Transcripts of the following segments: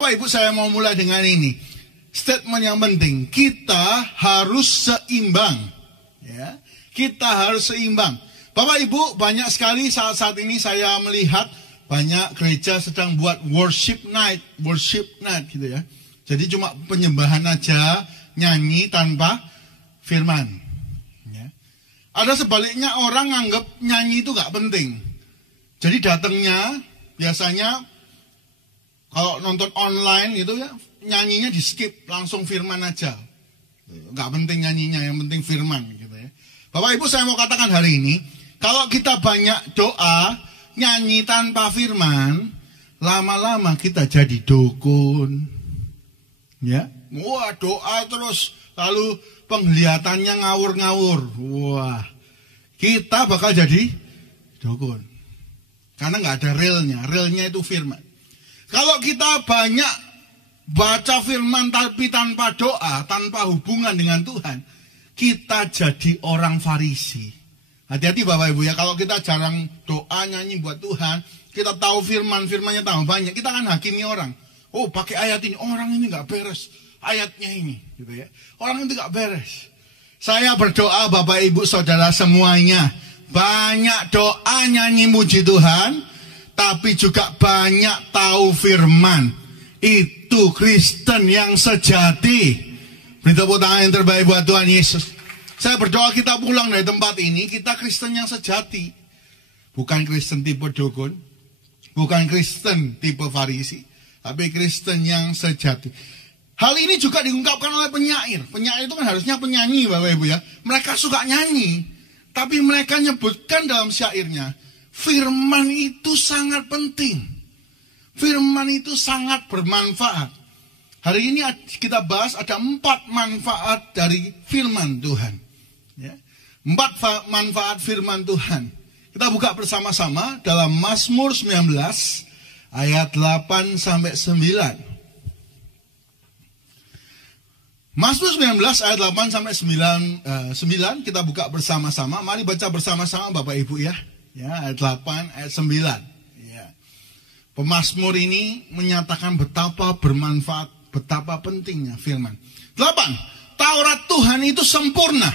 Bapak Ibu, saya mau mulai dengan ini. Statement yang penting, kita harus seimbang. Ya, kita harus seimbang. Bapak Ibu, banyak sekali saat ini saya melihat banyak gereja sedang buat worship night gitu ya. Jadi cuma penyembahan aja, nyanyi tanpa firman. Ya. Ada sebaliknya, orang anggap nyanyi itu gak penting. Jadi datangnya biasanya kalau nonton online itu ya, nyanyinya di skip, langsung firman aja. Gak penting nyanyinya, yang penting firman gitu ya. Bapak Ibu, saya mau katakan hari ini, kalau kita banyak doa, nyanyi tanpa firman, lama-lama kita jadi dukun. Ya, wah, doa terus, lalu penglihatannya ngawur-ngawur. Wah, kita bakal jadi dukun. Karena nggak ada realnya itu firman. Kalau kita banyak baca firman tapi tanpa doa, tanpa hubungan dengan Tuhan, kita jadi orang Farisi. Hati-hati Bapak Ibu ya, kalau kita jarang doa, nyanyi buat Tuhan, kita tahu firmannya tambah banyak, kita akan hakimi orang. Oh, pakai ayat ini, orang ini nggak beres, ayatnya ini, gitu ya. Orang itu nggak beres. Saya berdoa Bapak Ibu Saudara semuanya, banyak doa, nyanyi muji Tuhan, tapi juga banyak tahu firman. Itu Kristen yang sejati. Beri tepuk tangan yang terbaik buat Tuhan Yesus. Saya berdoa kita pulang dari tempat ini, kita Kristen yang sejati. Bukan Kristen tipe dukun, bukan Kristen tipe Farisi, tapi Kristen yang sejati. Hal ini juga diungkapkan oleh penyair. Penyair itu kan harusnya penyanyi Bapak Ibu ya. Mereka suka nyanyi, tapi mereka nyebutkan dalam syairnya, firman itu sangat penting. Firman itu sangat bermanfaat. Hari ini kita bahas ada 4 manfaat dari firman Tuhan. Ya. 4 manfaat firman Tuhan. Kita buka bersama-sama dalam Mazmur 19 ayat 8 sampai 9. Mazmur 19 ayat 8 sampai 9 kita buka bersama-sama. Mari baca bersama-sama Bapak Ibu ya. Ya, ayat 8, ayat 9. Ya. Pemazmur ini menyatakan betapa bermanfaat, betapa pentingnya firman. 8. Taurat Tuhan itu sempurna,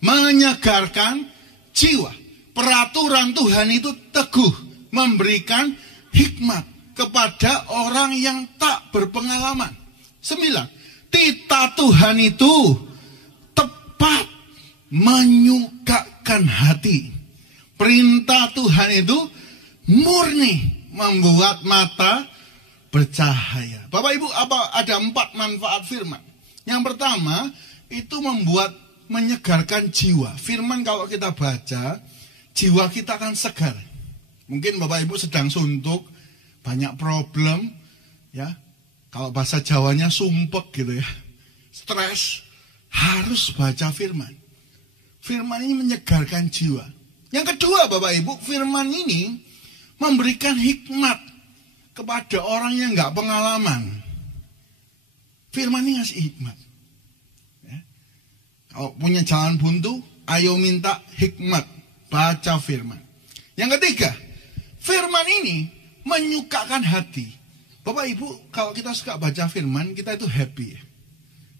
menyegarkan jiwa. Peraturan Tuhan itu teguh, memberikan hikmat kepada orang yang tak berpengalaman. 9. Titah Tuhan itu tepat, menyukakan hati. Perintah Tuhan itu murni, membuat mata bercahaya. Bapak Ibu, ada 4 manfaat firman. Yang pertama, itu menyegarkan jiwa. Firman kalau kita baca, jiwa kita akan segar. Mungkin Bapak Ibu sedang suntuk, banyak problem, ya. Kalau bahasa Jawanya sumpek gitu ya. Stres, harus baca firman. Firman ini menyegarkan jiwa. Yang kedua Bapak Ibu, firman ini memberikan hikmat kepada orang yang nggak pengalaman. Firman ini ngasih hikmat. Ya. Kalau punya jalan buntu, ayo minta hikmat, baca firman. Yang ketiga, firman ini menyukakan hati. Bapak Ibu, kalau kita suka baca firman, kita itu happy ya.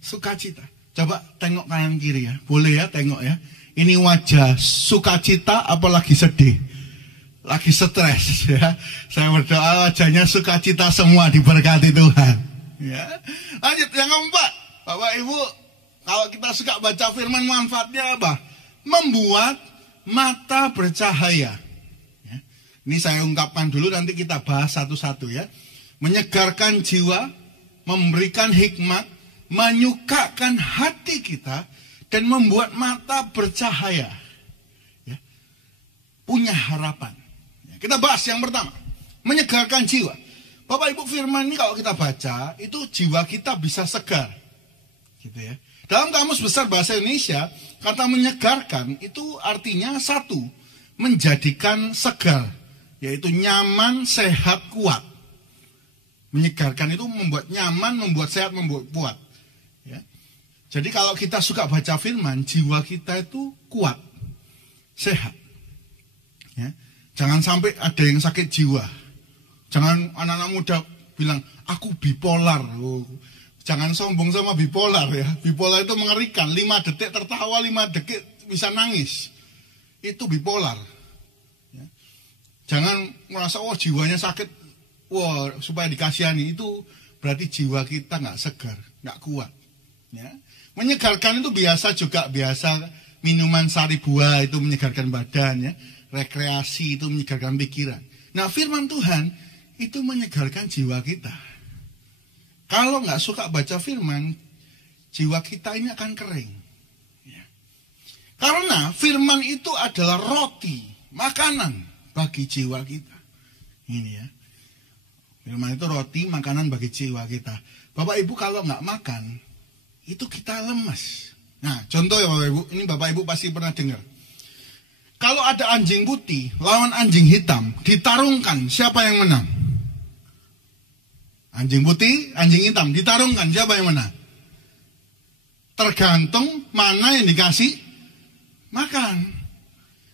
Sukacita. Coba tengok kanan kiri ya. Boleh ya, tengok ya. Ini wajah sukacita apalagi sedih. Lagi stres ya. Saya berdoa wajahnya sukacita semua, diberkati Tuhan. Ya. Lanjut yang keempat. Bapak Ibu, kalau kita suka baca firman, manfaatnya apa? Membuat mata bercahaya. Ya. Ini saya ungkapkan dulu, nanti kita bahas satu-satu ya. Menyegarkan jiwa, memberikan hikmat, menyukakan hati kita, dan membuat mata bercahaya. Ya. Punya harapan. Ya. Kita bahas yang pertama, menyegarkan jiwa. Bapak Ibu, firman ini kalau kita baca, itu jiwa kita bisa segar. Gitu ya. Dalam Kamus Besar Bahasa Indonesia, kata menyegarkan itu artinya satu, menjadikan segar, yaitu nyaman, sehat, kuat. Menyegarkan itu membuat nyaman, membuat sehat, membuat kuat. Ya. Jadi kalau kita suka baca firman, jiwa kita itu kuat, sehat. Ya. Jangan sampai ada yang sakit jiwa. Jangan anak-anak muda bilang, aku bipolar. Oh, jangan sombong sama bipolar ya. Bipolar itu mengerikan. 5 detik tertawa, 5 detik bisa nangis. Itu bipolar. Ya. Jangan merasa, oh jiwanya sakit. Wah, supaya dikasihani. Itu berarti jiwa kita nggak segar, nggak kuat. Ya. Menyegarkan itu biasa juga. Biasa minuman sari buah itu menyegarkan badan. Ya. Rekreasi itu menyegarkan pikiran. Nah, firman Tuhan itu menyegarkan jiwa kita. Kalau nggak suka baca firman, jiwa kita ini akan kering. Ya. Karena firman itu adalah roti, makanan bagi jiwa kita. Ini ya. Firman itu roti, makanan bagi jiwa kita. Bapak Ibu kalau nggak makan, itu kita lemas. Nah, contoh ya Bapak Ibu, ini Bapak Ibu pasti pernah dengar. Kalau ada anjing putih lawan anjing hitam, ditarungkan, siapa yang menang? Anjing putih, anjing hitam, ditarungkan, siapa yang menang? Tergantung mana yang dikasih makan.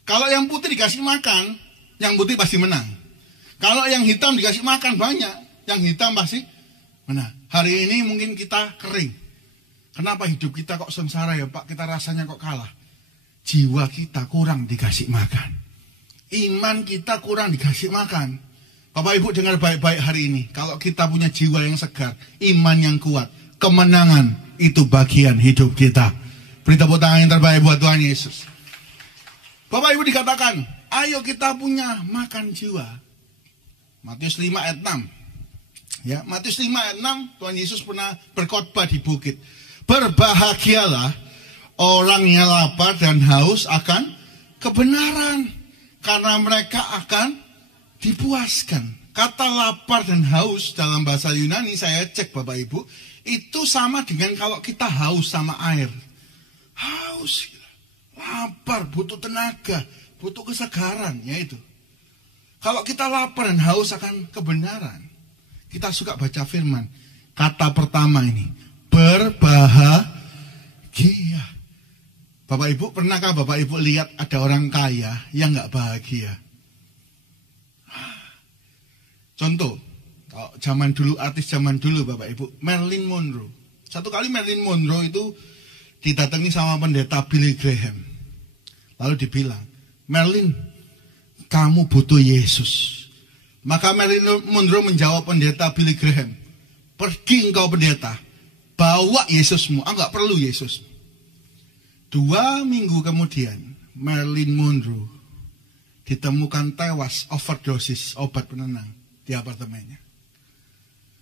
Kalau yang putih dikasih makan, yang putih pasti menang. Kalau yang hitam dikasih makan banyak, yang hitam pasti menang. Hari ini mungkin kita kering. Kenapa hidup kita kok sengsara ya Pak? Kita rasanya kok kalah. Jiwa kita kurang dikasih makan. Iman kita kurang dikasih makan. Bapak Ibu dengar baik-baik hari ini. Kalau kita punya jiwa yang segar, iman yang kuat, kemenangan itu bagian hidup kita. Beri tepuk tangan yang terbaik buat Tuhan Yesus. Bapak Ibu dikatakan, ayo kita punya makan jiwa. Matius 5 ayat 6. Ya, Matius 5 ayat 6, Tuhan Yesus pernah berkhotbah di bukit. Berbahagialah orang yang lapar dan haus akan kebenaran, karena mereka akan dipuaskan. Kata lapar dan haus dalam bahasa Yunani, saya cek Bapak Ibu, itu sama dengan kalau kita haus sama air. Haus, lapar, butuh tenaga, butuh kesegaran, yaitu. Kalau kita lapar dan haus akan kebenaran, kita suka baca firman. Kata pertama ini, berbahagia. Bapak Ibu, pernahkah Bapak Ibu lihat ada orang kaya yang nggak bahagia? Contoh, zaman dulu, artis zaman dulu Bapak Ibu, Marilyn Monroe. Satu kali Marilyn Monroe itu didatangi sama pendeta Billy Graham. Lalu dibilang, Marilyn, kamu butuh Yesus. Maka Marilyn Monroe menjawab pendeta Billy Graham, pergi engkau pendeta, bawa Yesusmu, enggak perlu Yesus. 2 minggu kemudian, Marilyn Monroe ditemukan tewas overdosis obat penenang di apartemennya.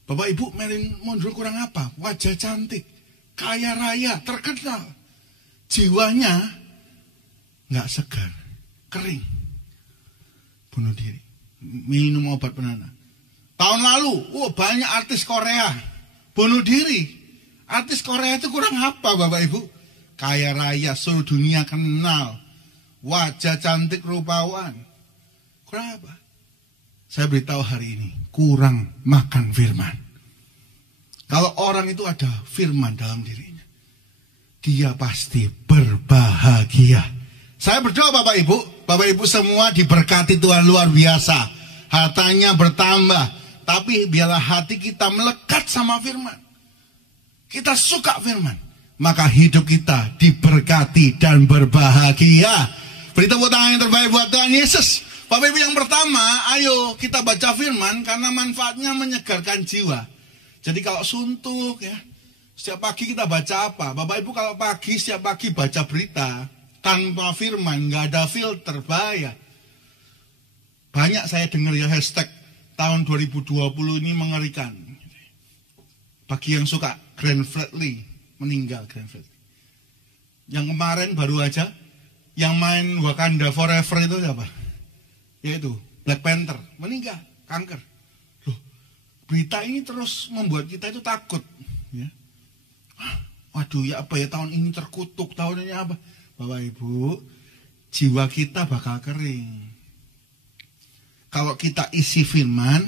Bapak Ibu, Marilyn Monroe kurang apa? Wajah cantik, kaya raya, terkenal. Jiwanya nggak segar, kering. Bunuh diri, minum obat penenang. Tahun lalu, banyak artis Korea bunuh diri. Artis Korea itu kurang apa Bapak Ibu? Kaya raya, seluruh dunia kenal. Wajah cantik, rupawan. Kurang apa? Saya beritahu hari ini, kurang makan firman. Kalau orang itu ada firman dalam dirinya, dia pasti berbahagia. Saya berdoa Bapak Ibu semua diberkati Tuhan luar biasa. Hartanya bertambah, tapi biarlah hati kita melekat sama firman. Kita suka firman, maka hidup kita diberkati dan berbahagia. Beri tepuk tangan yang terbaik buat Tuhan Yesus. Bapak Ibu, yang pertama, ayo kita baca firman karena manfaatnya menyegarkan jiwa. Jadi kalau suntuk ya, setiap pagi kita baca apa? Bapak Ibu kalau pagi, setiap pagi baca berita tanpa firman, nggak ada filter, bahaya. Banyak saya dengar ya hashtag tahun 2020 ini mengerikan. Bagi yang suka, Glenn Fredly meninggal. Glenn Fredly. Yang kemarin baru aja, yang main Wakanda Forever itu siapa? Yaitu Black Panther, meninggal, kanker. Loh, berita ini terus membuat kita itu takut. Ya. Waduh, ya apa ya, tahun ini terkutuk, tahun ini apa? Bapak Ibu, jiwa kita bakal kering. Kalau kita isi firman,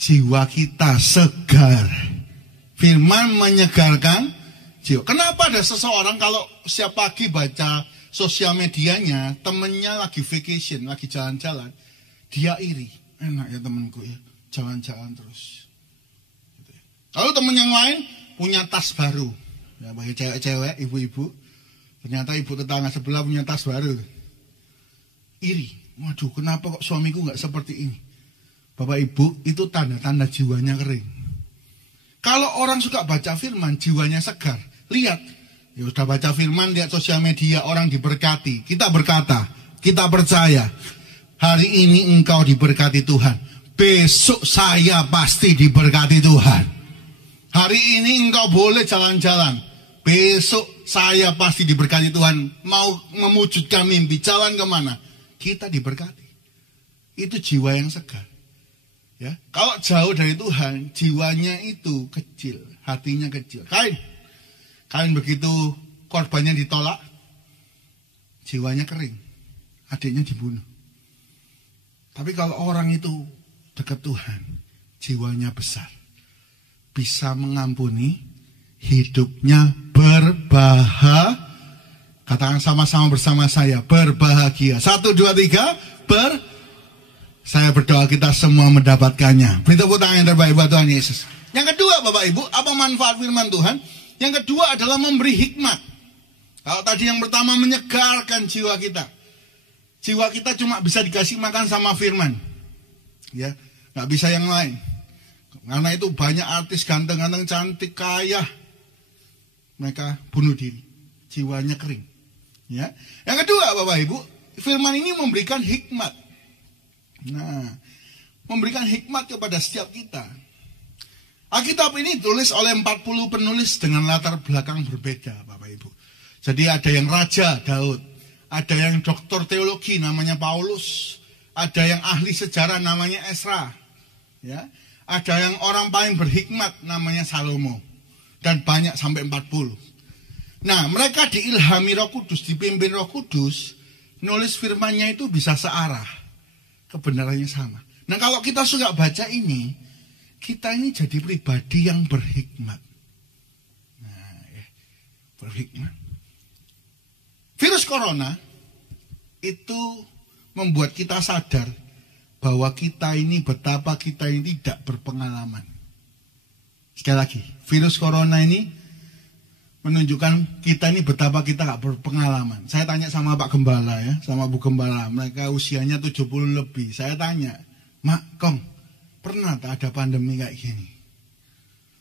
jiwa kita segar. Firman menyegarkan jiwa. Kenapa ada seseorang kalau setiap pagi baca sosial medianya, temennya lagi vacation, lagi jalan-jalan, dia iri. Enak ya temenku ya, jalan-jalan terus. Lalu teman yang lain punya tas baru. Ya, bagi cewek-cewek, ibu-ibu. Ternyata ibu tetangga sebelah punya tas baru. Iri. Waduh, kenapa kok suamiku nggak seperti ini? Bapak Ibu, itu tanda-tanda jiwanya kering. Kalau orang suka baca firman, jiwanya segar. Lihat, ya sudah baca firman, lihat sosial media, orang diberkati. Kita berkata, kita percaya, hari ini engkau diberkati Tuhan. Besok saya pasti diberkati Tuhan. Hari ini engkau boleh jalan-jalan. Besok saya pasti diberkati Tuhan. Mau memujudkan mimpi, jalan kemana? Kita diberkati. Itu jiwa yang segar. Ya, kalau jauh dari Tuhan, jiwanya itu kecil, hatinya kecil. Kain begitu korbannya ditolak, jiwanya kering, adiknya dibunuh. Tapi kalau orang itu dekat Tuhan, jiwanya besar, bisa mengampuni, hidupnya berbahagia. Katakan sama-sama bersama saya, berbahagia. 1, 2, 3, Saya berdoa kita semua mendapatkannya. Beri tepuk tangan yang terbaik buat Tuhan Yesus. Yang kedua, Bapak Ibu, apa manfaat firman Tuhan? Yang kedua adalah memberi hikmat. Kalau tadi yang pertama menyegarkan jiwa kita. Jiwa kita cuma bisa dikasih makan sama firman. Ya, nggak bisa yang lain. Karena itu banyak artis ganteng-ganteng, cantik, kaya. Mereka bunuh diri. Jiwanya kering. Ya. Yang kedua, Bapak Ibu, firman ini memberikan hikmat. Nah, memberikan hikmat kepada setiap kita. Alkitab ini ditulis oleh 40 penulis dengan latar belakang berbeda, Bapak Ibu. Jadi ada yang Raja Daud, ada yang doktor teologi namanya Paulus, ada yang ahli sejarah namanya Esra, ya, ada yang orang paling berhikmat namanya Salomo, dan banyak sampai 40. Nah, mereka diilhami Roh Kudus, dipimpin Roh Kudus, nulis firmannya itu bisa searah. Kebenarannya sama. Nah, kalau kita suka baca ini, kita ini jadi pribadi yang berhikmat. Nah, berhikmat. Virus corona itu membuat kita sadar bahwa kita ini betapa kita ini tidak berpengalaman. Sekali lagi, virus corona ini menunjukkan kita ini betapa kita gak berpengalaman. Saya tanya sama Pak Gembala ya, sama Bu Gembala, mereka usianya 70 lebih. Saya tanya, Mak, Kong, pernah tak ada pandemi kayak gini?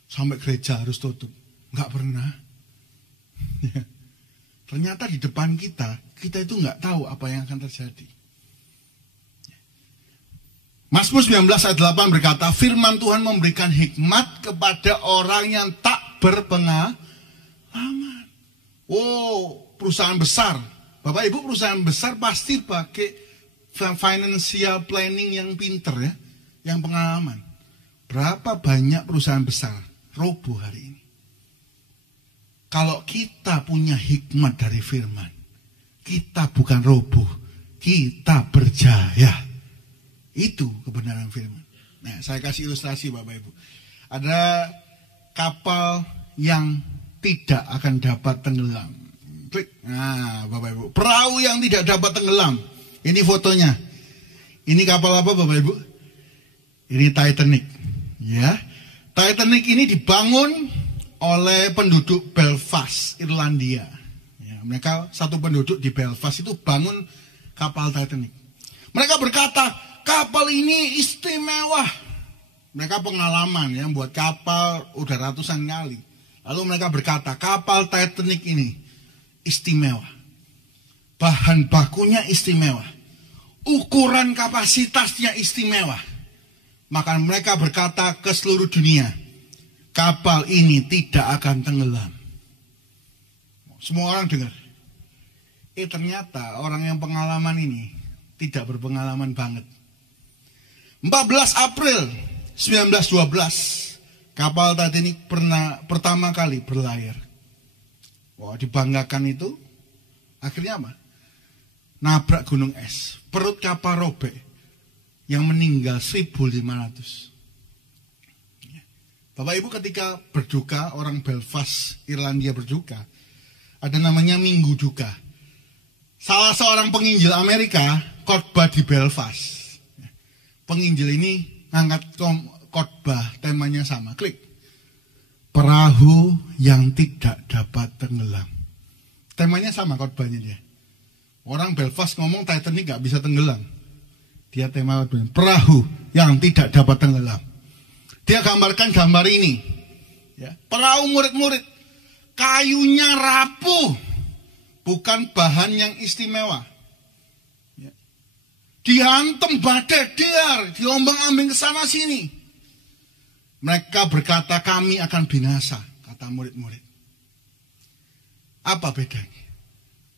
Sampai gereja harus tutup. Gak pernah. Ternyata di depan kita itu gak tahu apa yang akan terjadi. Mazmur 19 ayat 8 berkata, firman Tuhan memberikan hikmat kepada orang yang tak berpengalaman. Oh, perusahaan besar. Bapak Ibu, perusahaan besar pasti pakai financial planning yang pinter ya, yang pengalaman. Berapa banyak perusahaan besar roboh hari ini? Kalau kita punya hikmat dari firman, kita bukan roboh, kita berjaya. Itu kebenaran firman. Nah, saya kasih ilustrasi Bapak Ibu. Ada kapal yang tidak akan dapat tenggelam. Klik. Nah, Bapak Ibu, perahu yang tidak dapat tenggelam. Ini fotonya. Ini kapal apa, Bapak Ibu? Ini Titanic. Ya. Titanic ini dibangun oleh penduduk Belfast, Irlandia. Ya, mereka satu penduduk di Belfast itu bangun kapal Titanic. Mereka berkata, kapal ini istimewa. Mereka pengalaman ya, buat kapal udah ratusan kali. Lalu mereka berkata, kapal Titanic ini istimewa. Bahan bakunya istimewa. Ukuran kapasitasnya istimewa. Maka mereka berkata ke seluruh dunia, kapal ini tidak akan tenggelam. Semua orang dengar. Ternyata orang yang pengalaman ini tidak berpengalaman banget. 14 April 1912. Kapal Titanic pertama kali berlayar. Wah, dibanggakan itu. Akhirnya apa? Nabrak gunung es. Perut kapal robek. Yang meninggal 1.500. Bapak Ibu, ketika berduka, orang Belfast, Irlandia berduka, ada namanya Minggu Duka. Salah seorang penginjil Amerika khotbah di Belfast. Penginjil ini ngangkat khotbah, temanya sama. Klik. Perahu yang tidak dapat tenggelam. Temanya sama khotbahnya dia. Orang Belfast ngomong Titanic gak bisa tenggelam. Dia tema perahu yang tidak dapat tenggelam. Dia gambarkan gambar ini. Ya, perahu murid-murid. Kayunya rapuh. Bukan bahan yang istimewa. Ya. Dihantam badai dar. Diombang-ambing ke sana sini. Mereka berkata kami akan binasa, kata murid-murid. Apa bedanya?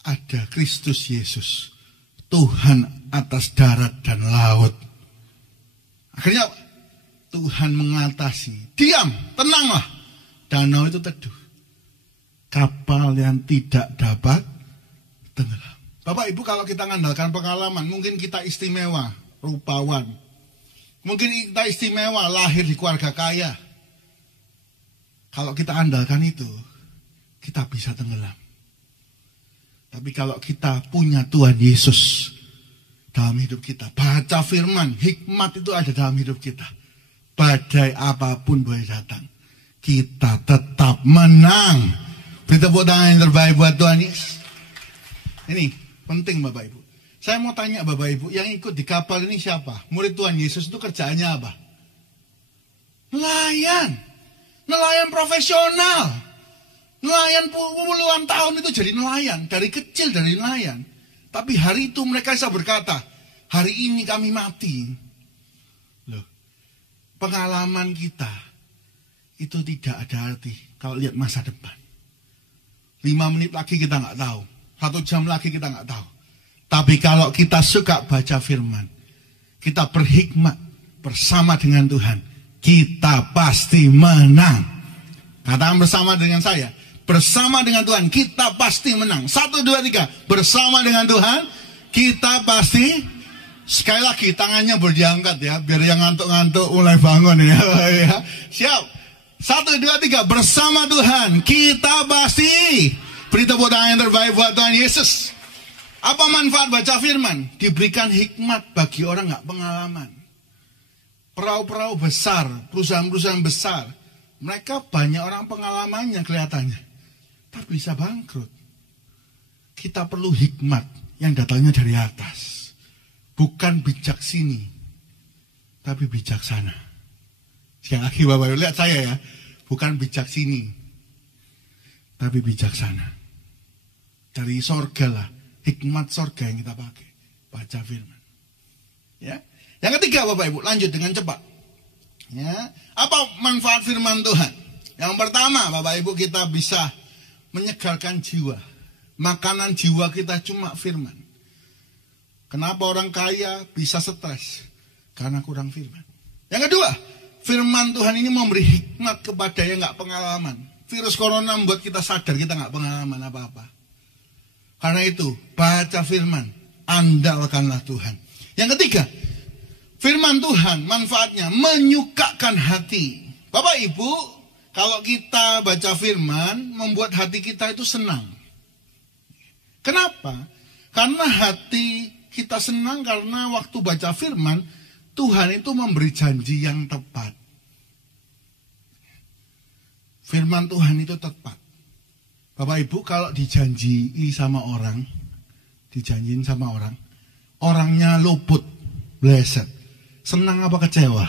Ada Kristus Yesus, Tuhan atas darat dan laut. Akhirnya Tuhan mengatasi, diam, tenanglah. Danau itu teduh. Kapal yang tidak dapat tenggelam. Bapak Ibu, kalau kita mengandalkan pengalaman, mungkin kita istimewa, rupawan. Mungkin kita istimewa, lahir di keluarga kaya. Kalau kita andalkan itu, kita bisa tenggelam. Tapi kalau kita punya Tuhan Yesus dalam hidup kita, baca firman, hikmat itu ada dalam hidup kita. Badai apapun boleh datang, kita tetap menang. Beri tepuk tangan yang terbaik buat Tuhan Yesus. Ini penting Bapak Ibu. Saya mau tanya Bapak Ibu, yang ikut di kapal ini siapa? Murid Tuhan Yesus itu kerjaannya apa? Nelayan. Nelayan profesional. Nelayan puluhan tahun itu jadi nelayan. Dari kecil dari nelayan. Tapi hari itu mereka bisa berkata, hari ini kami mati. Loh, pengalaman kita itu tidak ada arti kalau lihat masa depan. 5 menit lagi kita nggak tahu. 1 jam lagi kita nggak tahu. Tapi kalau kita suka baca firman, kita berhikmat bersama dengan Tuhan, kita pasti menang. Katakan bersama dengan saya, bersama dengan Tuhan kita pasti menang. 1, 2, 3, bersama dengan Tuhan kita pasti. Sekali lagi tangannya boleh diangkat ya, biar yang ngantuk-ngantuk mulai bangun ya. Siap. 1, 2, 3, bersama Tuhan kita pasti. Beri tepuk tangan yang terbaik buat Tuhan Yesus. Apa manfaat baca firman? Diberikan hikmat bagi orang gak pengalaman. Perahu-perahu besar, perusahaan-perusahaan besar, mereka banyak orang pengalamannya kelihatannya, tapi bisa bangkrut. Kita perlu hikmat yang datangnya dari atas. Bukan bijak sini, tapi bijaksana. Sekali lagi Bapak Ibu, lihat saya ya. Bukan bijak sini, tapi bijaksana. Dari sorga lah. Hikmat sorga yang kita pakai. Baca firman. Ya. Yang ketiga Bapak Ibu, lanjut dengan cepat. Ya. Apa manfaat firman Tuhan? Yang pertama Bapak Ibu, kita bisa menyegarkan jiwa. Makanan jiwa kita cuma firman. Kenapa orang kaya bisa stres? Karena kurang firman. Yang kedua, firman Tuhan ini memberi hikmat kepada yang gak pengalaman. Virus corona membuat kita sadar kita gak pengalaman apa-apa. Karena itu, baca firman, andalkanlah Tuhan. Yang ketiga, firman Tuhan manfaatnya menyukakan hati. Bapak Ibu, kalau kita baca firman, membuat hati kita itu senang. Kenapa? Karena hati kita senang karena waktu baca firman, Tuhan itu memberi janji yang tepat. Firman Tuhan itu tepat. Bapak Ibu, kalau dijanjiin sama orang, orangnya luput, bleset, senang apa kecewa?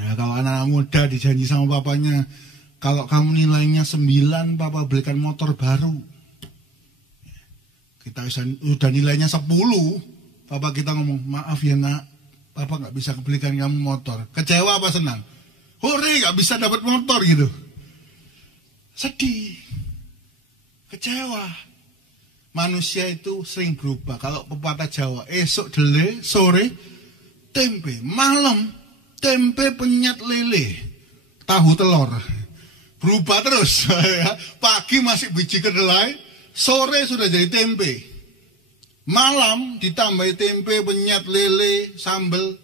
Ya, kalau anak muda dijanji sama papanya, kalau kamu nilainya 9, papa belikan motor baru. Kita udah nilainya 10, papa kita ngomong, maaf ya nak, papa gak bisa belikan kamu motor. Kecewa apa senang? Hore, gak bisa dapat motor gitu. Sedih, kecewa. Manusia itu sering berubah. Kalau pepatah Jawa, esok dele, sore tempe, malam tempe penyet lele, tahu telur. Berubah terus. Pagi masih biji kedelai, sore sudah jadi tempe. Malam ditambah tempe, penyet lele, sambal.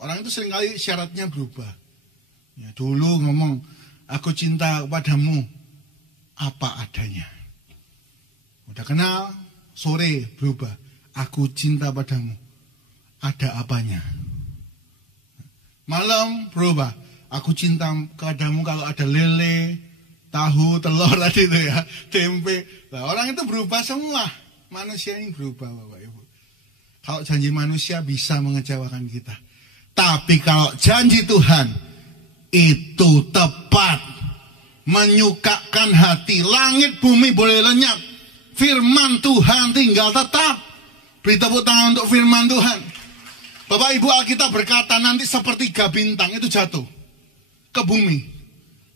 Orang itu seringkali syaratnya berubah. Ya, dulu ngomong, aku cinta kepadamu apa adanya. Udah kenal, sore berubah. Aku cinta padamu, ada apanya. Malam berubah, Aku cinta kepadamu kalau ada lele, tahu, telur tadi itu ya, tempe. Nah, orang itu berubah semua. Manusia ini berubah, Bapak Ibu. Kalau janji manusia bisa mengecewakan kita. Tapi kalau janji Tuhan itu tepat, menyukakan hati. Langit bumi boleh lenyap, firman Tuhan tinggal tetap. Beri tepuk tangan untuk firman Tuhan. Bapak Ibu, Alkitab berkata nanti sepertiga bintang itu jatuh ke bumi.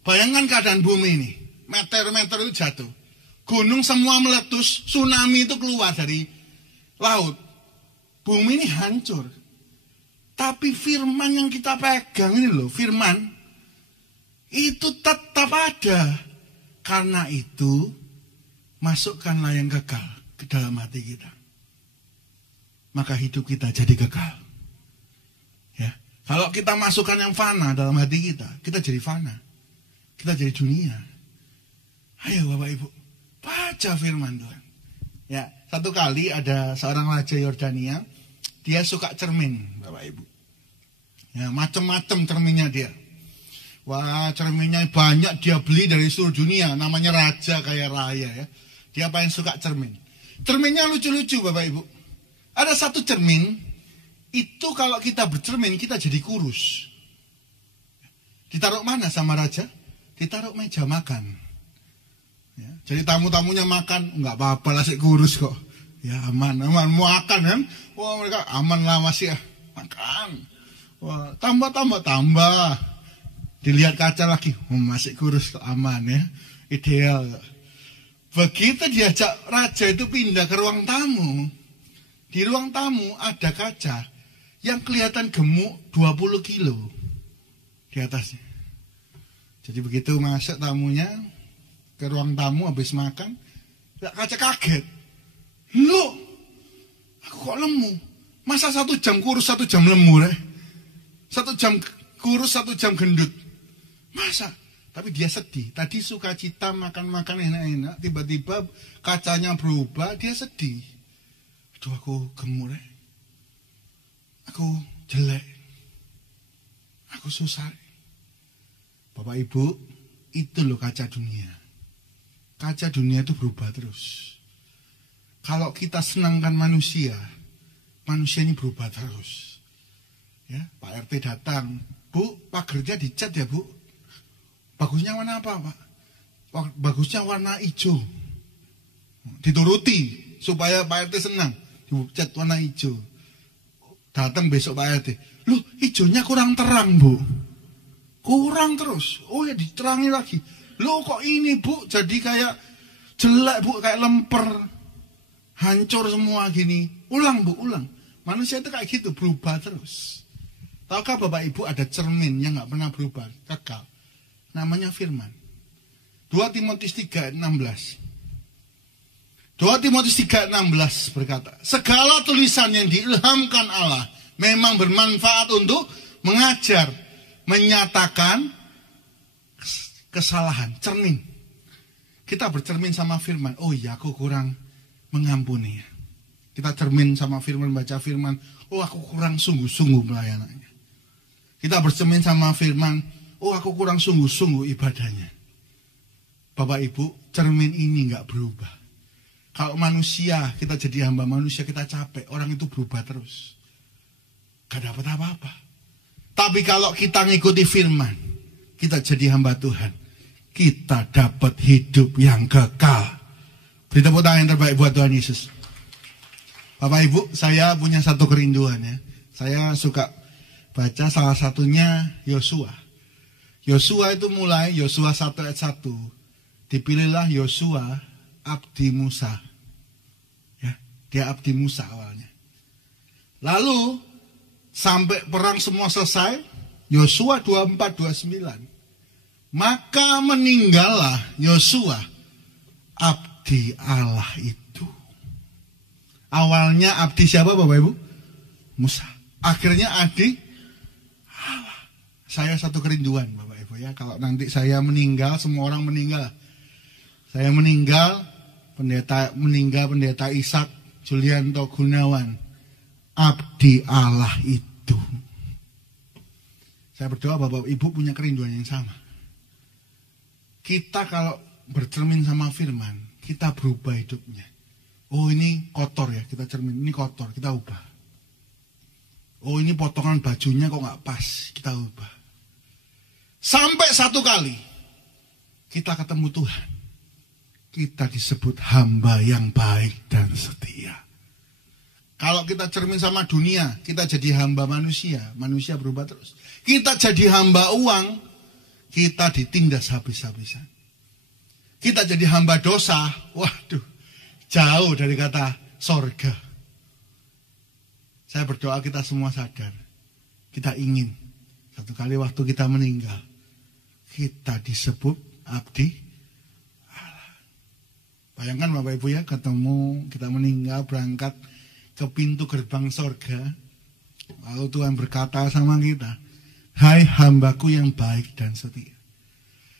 Bayangkan keadaan bumi ini. Meter-meter itu jatuh. Gunung semua meletus, tsunami itu keluar dari laut. Bumi ini hancur. Tapi firman yang kita pegang ini loh, firman itu tetap ada. Karena itu, masukkanlah yang kekal ke dalam hati kita. Maka hidup kita jadi kekal. Ya, kalau kita masukkan yang fana dalam hati kita jadi fana. Kita jadi dunia. Ayo Bapak Ibu, baca firman Tuhan. Ya, satu kali ada seorang raja Yordania, dia suka cermin, Bapak Ibu. Ya, macam-macam cerminnya dia. Wah, cerminnya banyak dia beli dari seluruh dunia. Namanya raja kaya raya ya. Dia paling suka cermin. Cerminnya lucu-lucu Bapak Ibu. Ada satu cermin, itu kalau kita bercermin, kita jadi kurus. Ditaruh mana sama raja? Ditaruh meja makan. Ya, jadi tamu-tamunya makan, enggak apa-apa lah sih kurus kok. Ya aman, mau makan kan? Wah mereka aman lah masih ya. Makan. Wah tambah. Dilihat kaca lagi, masih kurus kok, aman ya. Ideal. Begitu diajak raja itu pindah ke ruang tamu. Di ruang tamu ada kaca yang kelihatan gemuk 20 kilo di atasnya. Jadi begitu masuk tamunya ke ruang tamu habis makan, kaca kaget. Loh, aku kok lemu? Masa 1 jam kurus 1 jam lemu deh? 1 jam kurus 1 jam gendut. Masa? Tapi dia sedih. Tadi sukacita makan-makan enak-enak, tiba-tiba kacanya berubah, dia sedih. Aduh aku gemuk deh. Aku jelek. Aku susah. Bapak Ibu, itu loh kaca dunia. Kaca dunia itu berubah terus. Kalau kita senangkan manusia, manusia ini berubah terus. Ya, Pak RT datang, Bu, pagernya dicat ya Bu. Bagusnya warna apa Pak? Bagusnya warna hijau. Dituruti supaya Pak RT senang. Dicat warna hijau. Datang besok Pak RT. Loh, hijaunya kurang terang Bu. Kurang terus. Oh ya diterangi lagi. Loh kok ini Bu, jadi kayak jelek Bu, kayak lemper. Hancur semua gini. Ulang Bu, ulang. Manusia itu kayak gitu, berubah terus. Tahukah Bapak Ibu ada cermin yang gak pernah berubah, kekal. Namanya firman. 2 Timotius 3:16. 2 Timotius 3:16 berkata, segala tulisan yang diilhamkan Allah memang bermanfaat untuk mengajar, menyatakan kesalahan, cermin. Kita bercermin sama firman. Oh iya, aku kurang mengampuni. Kita cermin sama firman, baca firman. Oh, aku kurang sungguh-sungguh pelayanannya. Kita bercermin sama firman. Oh, aku kurang sungguh-sungguh ibadahnya. Bapak Ibu, cermin ini nggak berubah. Kalau manusia, kita jadi hamba manusia, kita capek. Orang itu berubah terus. Gak dapat apa-apa. Tapi kalau kita ngikuti firman, kita jadi hamba Tuhan. Kita dapat hidup yang kekal. Beri tepuk tangan yang terbaik buat Tuhan Yesus. Bapak Ibu, saya punya satu kerinduan ya. Saya suka baca salah satunya Yosua. Yosua itu mulai, Yosua 1 ayat 1. Dipilihlah Yosua abdi Musa. Ya, dia abdi Musa awalnya. Lalu sampai perang semua selesai, Yosua 24-29. Maka meninggallah Yosua abdi Allah itu. Awalnya abdi siapa Bapak Ibu? Musa. Akhirnya abdi Allah. Saya satu kerinduan Bapak Ibu ya. Kalau nanti saya meninggal, semua orang meninggal. Saya meninggal, pendeta Ishak Julianto Gunawan, abdi Allah itu. Saya berdoa Bapak Ibu punya kerinduan yang sama. Kita kalau bercermin sama firman, kita berubah hidupnya. Oh ini kotor ya, kita cermin, ini kotor, kita ubah. Oh ini potongan bajunya kok gak pas, kita ubah. Sampai satu kali, kita ketemu Tuhan. Kita disebut hamba yang baik dan setia. Kalau kita cermin sama dunia, kita jadi hamba manusia. Manusia berubah terus. Kita jadi hamba uang, kita ditindas habis-habisan. Kita jadi hamba dosa, waduh, jauh dari kata sorga. Saya berdoa kita semua sadar. Kita ingin, satu kali waktu kita meninggal, kita disebut abdi Allah. Bayangkan Bapak Ibu ya, ketemu, kita meninggal, berangkat ke pintu gerbang sorga. Lalu Tuhan berkata sama kita, hai hambaku yang baik dan setia.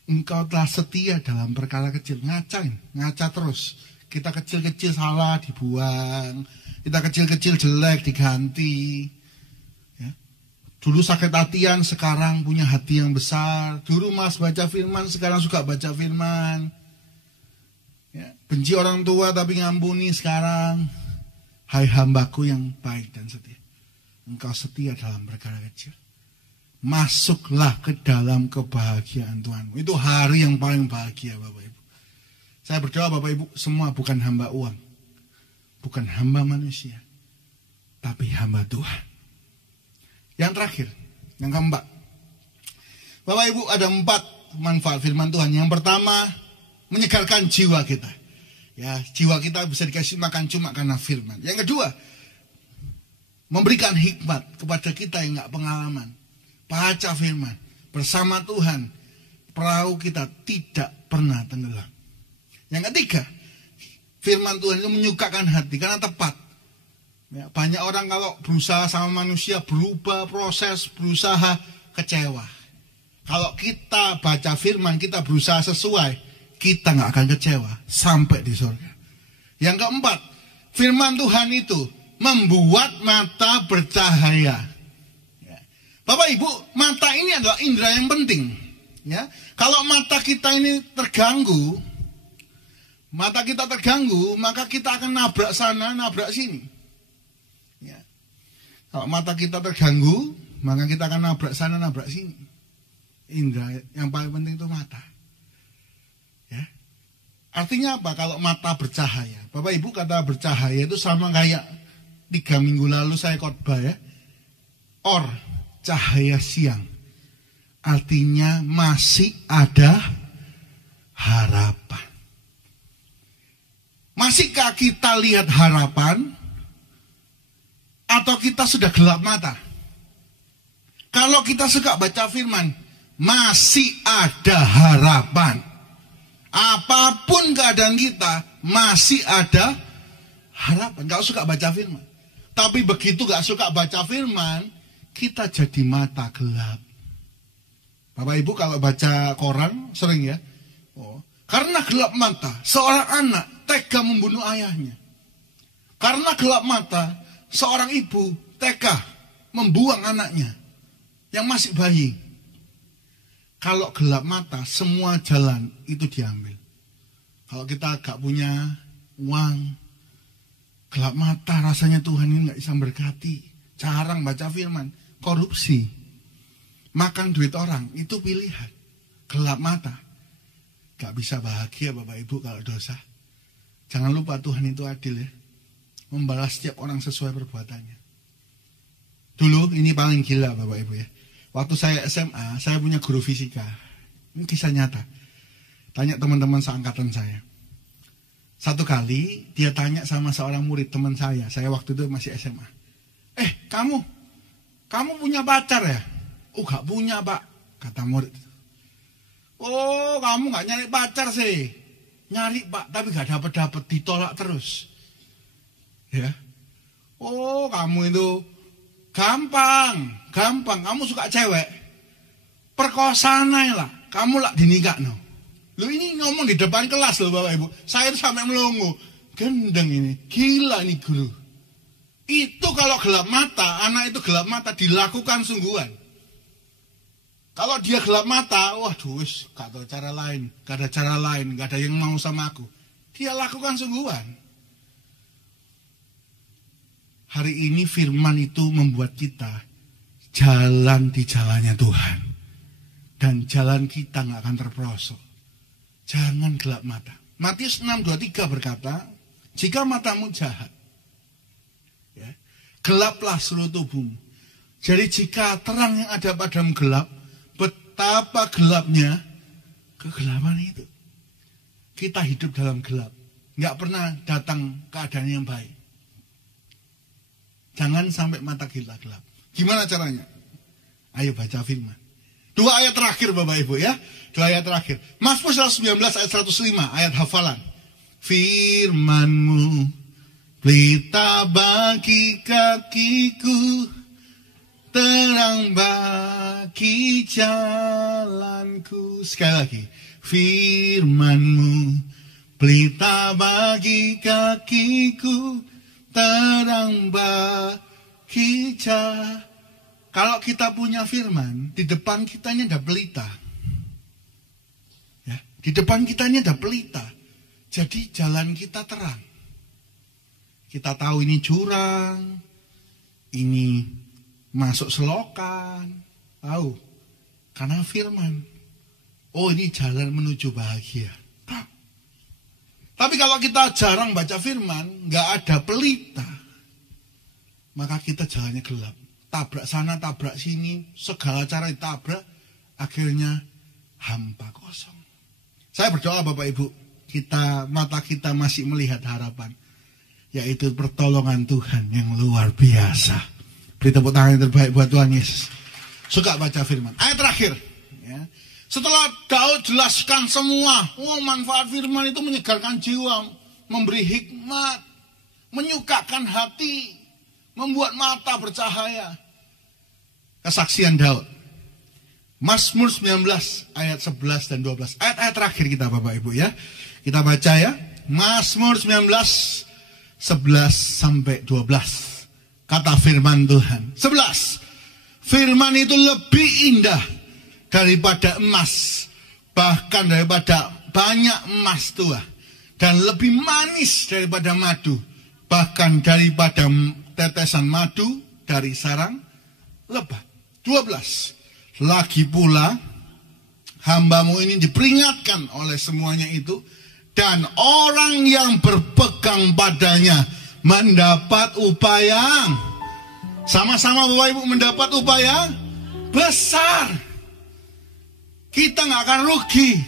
Engkau telah setia dalam perkara kecil. Ngaca terus. Kita kecil-kecil salah dibuang. Kita kecil-kecil jelek diganti. Ya. Dulu sakit hatian, sekarang punya hati yang besar. Dulu mas baca firman, sekarang suka baca firman. Ya. Benci orang tua tapi ngampuni sekarang. Hai hambaku yang baik dan setia. Engkau setia dalam perkara kecil. Masuklah ke dalam kebahagiaan Tuhanmu. Itu hari yang paling bahagia Bapak Ibu. Saya berdoa Bapak Ibu semua bukan hamba uang. Bukan hamba manusia. Tapi hamba Tuhan. Yang terakhir, yang keempat. Bapak Ibu ada 4 manfaat firman Tuhan. Yang pertama, menyegarkan jiwa kita. Ya, jiwa kita bisa dikasih makan cuma karena firman. Yang kedua, memberikan hikmat kepada kita yang gak pengalaman. Baca firman, bersama Tuhan, perahu kita tidak pernah tenggelam. Yang ketiga, firman Tuhan itu menyukakan hati karena tepat. Ya, banyak orang kalau berusaha sama manusia berubah proses, berusaha kecewa. Kalau kita baca firman, kita berusaha sesuai, kita nggak akan kecewa sampai di surga. Yang keempat, firman Tuhan itu membuat mata bercahaya. Bapak Ibu, mata ini adalah indera yang penting. Ya, kalau mata kita ini terganggu, maka kita akan nabrak sana, nabrak sini. Ya. Kalau mata kita terganggu, maka kita akan nabrak sana, nabrak sini. Indera yang paling penting itu mata. Ya. Artinya apa? Kalau mata bercahaya, Bapak Ibu kata bercahaya itu sama kayak 3 minggu lalu saya khotbah ya. Cahaya siang. Artinya masih ada harapan. Masihkah kita lihat harapan? Atau kita sudah gelap mata? Kalau kita suka baca firman, masih ada harapan. Apapun keadaan kita, masih ada harapan. Kalau suka baca firman. Tapi begitu gak suka baca firman, kita jadi mata gelap. Bapak Ibu kalau baca koran sering ya. Karena gelap mata, seorang anak tega membunuh ayahnya. Karena gelap mata, seorang ibu tega membuang anaknya yang masih bayi. Kalau gelap mata, semua jalan itu diambil. Kalau kita gak punya uang, gelap mata rasanya Tuhan ini gak bisa berkati. Jarang baca firman. Korupsi, makan duit orang, itu pilihan. Gelap mata. Gak bisa bahagia Bapak Ibu kalau dosa. Jangan lupa Tuhan itu adil ya. Membalas setiap orang sesuai perbuatannya. Dulu ini paling gila Bapak Ibu ya. Waktu saya SMA, saya punya guru fisika. Ini kisah nyata. Tanya teman-teman seangkatan saya. Satu kali dia tanya sama seorang murid teman saya waktu itu masih SMA. Kamu punya pacar ya? Oh gak punya Pak, kata murid. Oh kamu gak nyari pacar sih. Nyari Pak, tapi gak dapet-dapet, ditolak terus. Ya. Oh kamu itu gampang. Kamu suka cewek. Perkosaan lah, kamu lah dinikah no. Lu ini ngomong di depan kelas loh Bapak Ibu. Saya itu sampai melongo. Gendeng ini, gila ini guru. Itu kalau gelap mata, anak itu gelap mata dilakukan sungguhan. Kalau dia gelap mata, waduh, gak ada cara lain, gak ada cara lain, gak ada yang mau sama aku. Dia lakukan sungguhan. Hari ini firman itu membuat kita jalan di jalannya Tuhan. Dan jalan kita gak akan terperosok. Jangan gelap mata. Matius 6:23 berkata, jika matamu jahat, ya, gelaplah seluruh tubuhmu. Jadi jika terang yang ada padamu gelap, betapa gelapnya kegelapan itu. Kita hidup dalam gelap. Nggak pernah datang keadaan yang baik. Jangan sampai mata kita gelap. Gimana caranya? Ayo baca firman. 2 ayat terakhir Bapak Ibu ya. 2 ayat terakhir. Mazmur 19 ayat 105, ayat hafalan. Firman-Mu pelita bagi kakiku, terang bagi jalanku. Sekali lagi. Firman-Mu pelita bagi kakiku, terang bagi jalanku. Kalau kita punya firman, di depan kita ini ada pelita. Ya, di depan kita ini ada pelita. Jadi jalan kita terang. Kita tahu ini jurang, ini masuk selokan, tahu. Karena firman. Oh, ini jalan menuju bahagia. Tapi kalau kita jarang baca firman, nggak ada pelita, maka kita jalannya gelap. Tabrak sana, tabrak sini, segala cara ditabrak, akhirnya hampa kosong. Saya berdoa Bapak Ibu, mata kita masih melihat harapan, yaitu pertolongan Tuhan yang luar biasa. Beri tepuk tangan yang terbaik buat Tuhan Yesus. Suka baca firman. Ayat terakhir. Ya. Setelah Daud jelaskan semua, manfaat firman itu menyegarkan jiwa, memberi hikmat, menyukakan hati, membuat mata bercahaya. Kesaksian Daud. Mazmur 19 ayat 11 dan 12. Ayat-ayat terakhir kita Bapak Ibu ya. Kita baca ya. Mazmur 19 11 sampai 12. Kata firman Tuhan. 11. Firman itu lebih indah daripada emas, bahkan daripada banyak emas tua, dan lebih manis daripada madu, bahkan daripada tetesan madu dari sarang lebah. 12. Lagi pula hamba-Mu ini diperingatkan oleh semuanya itu, dan orang yang berpegang padanya mendapat upaya. Sama-sama Bapak Ibu mendapat upaya besar. Kita nggak akan rugi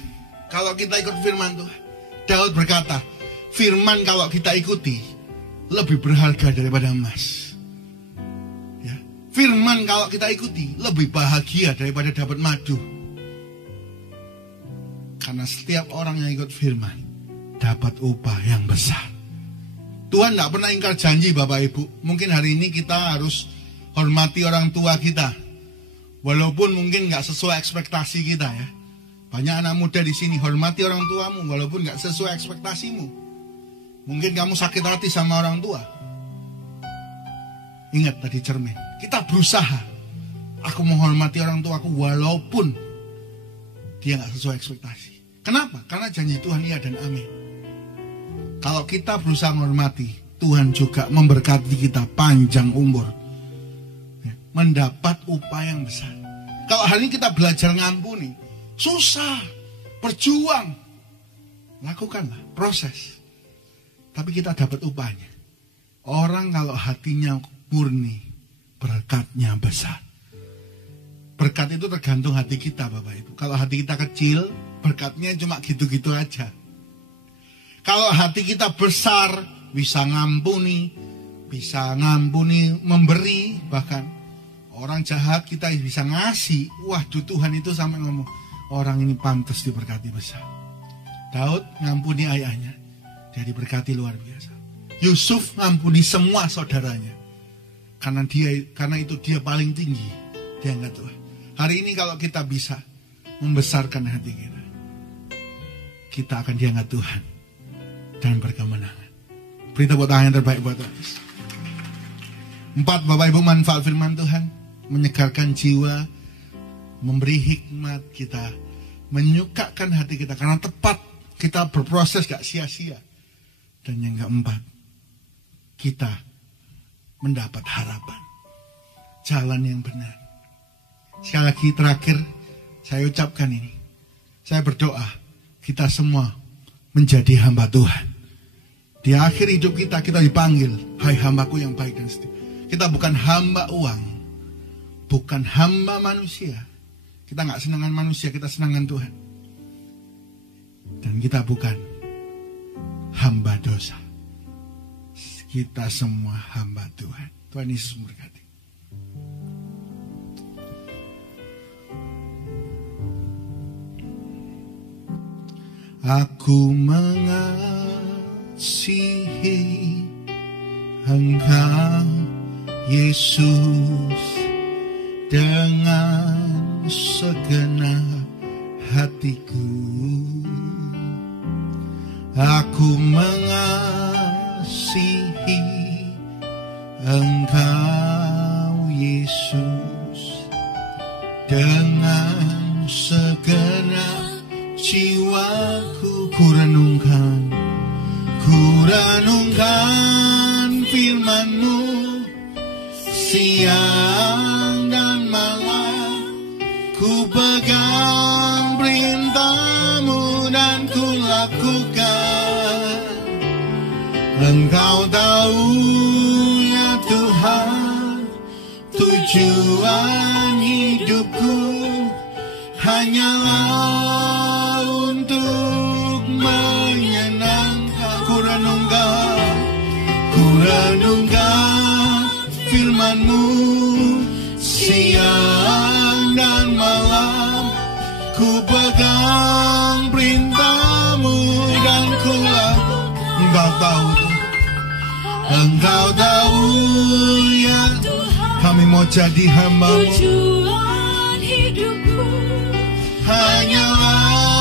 kalau kita ikut firman Tuhan. Daud berkata, firman kalau kita ikuti lebih berharga daripada emas. Ya. Firman kalau kita ikuti lebih bahagia daripada dapat madu. Karena setiap orang yang ikut firman dapat upah yang besar. Tuhan tidak pernah ingkar janji Bapak Ibu. Mungkin hari ini kita harus hormati orang tua kita. Walaupun mungkin nggak sesuai ekspektasi kita ya. Banyak anak muda di sini, hormati orang tuamu walaupun nggak sesuai ekspektasimu. Mungkin kamu sakit hati sama orang tua. Ingat tadi cermin. Kita berusaha. Aku menghormati orang tuaku walaupun dia nggak sesuai ekspektasi. Kenapa? Karena janji Tuhan iya dan amin. Kalau kita berusaha menghormati, Tuhan juga memberkati kita panjang umur. Mendapat upah yang besar. Kalau hari ini kita belajar ngampuni, susah, berjuang, lakukanlah proses. Tapi kita dapat upahnya. Orang kalau hatinya murni, berkatnya besar. Berkat itu tergantung hati kita Bapak Ibu. Kalau hati kita kecil, berkatnya cuma gitu-gitu aja. Kalau hati kita besar, bisa ngampuni, memberi, bahkan orang jahat kita bisa ngasih. Waduh, Tuhan itu sampai ngomong, orang ini pantas diberkati besar. Daud ngampuni ayahnya, jadi berkati luar biasa. Yusuf ngampuni semua saudaranya, karena itu dia paling tinggi diangkat Tuhan. Hari ini kalau kita bisa membesarkan hati kita akan diangkat Tuhan dan berkemenangan. Beri tepuk tangan yang terbaik buat Tuhan. 4, Bapak Ibu, manfaat firman Tuhan menyegarkan jiwa, memberi hikmat, kita menyukakan hati kita karena tepat, kita berproses gak sia-sia. Dan yang keempat, kita mendapat harapan, jalan yang benar. Sekali lagi terakhir saya ucapkan ini, saya berdoa kita semua menjadi hamba Tuhan. Di akhir hidup kita dipanggil, hai hambaku yang baik dan setia. Kita bukan hamba uang, bukan hamba manusia. Kita gak senangan manusia, kita senangan Tuhan. Dan kita bukan hamba dosa. Kita semua hamba Tuhan. Tuhan Yesus memberkati. Aku mengasihi Engkau Yesus dengan segenap hatiku. Aku mengasihi Engkau Yesus dengan segenap jiwaku. Ku renungkan firman-Mu siang dan malam. Ku pegang perintah-Mu dan ku lakukan. Engkau tahu ya Tuhan, tujuan hidupku hanyalah untuk menyenangkan. Ku renungkan firman-Mu siang dan malam. Ku pegang perintah-Mu dan ku lakukan. Engkau tahu ya, kami mau jadi hamba-Mu. Tujuan hidupku hanyalah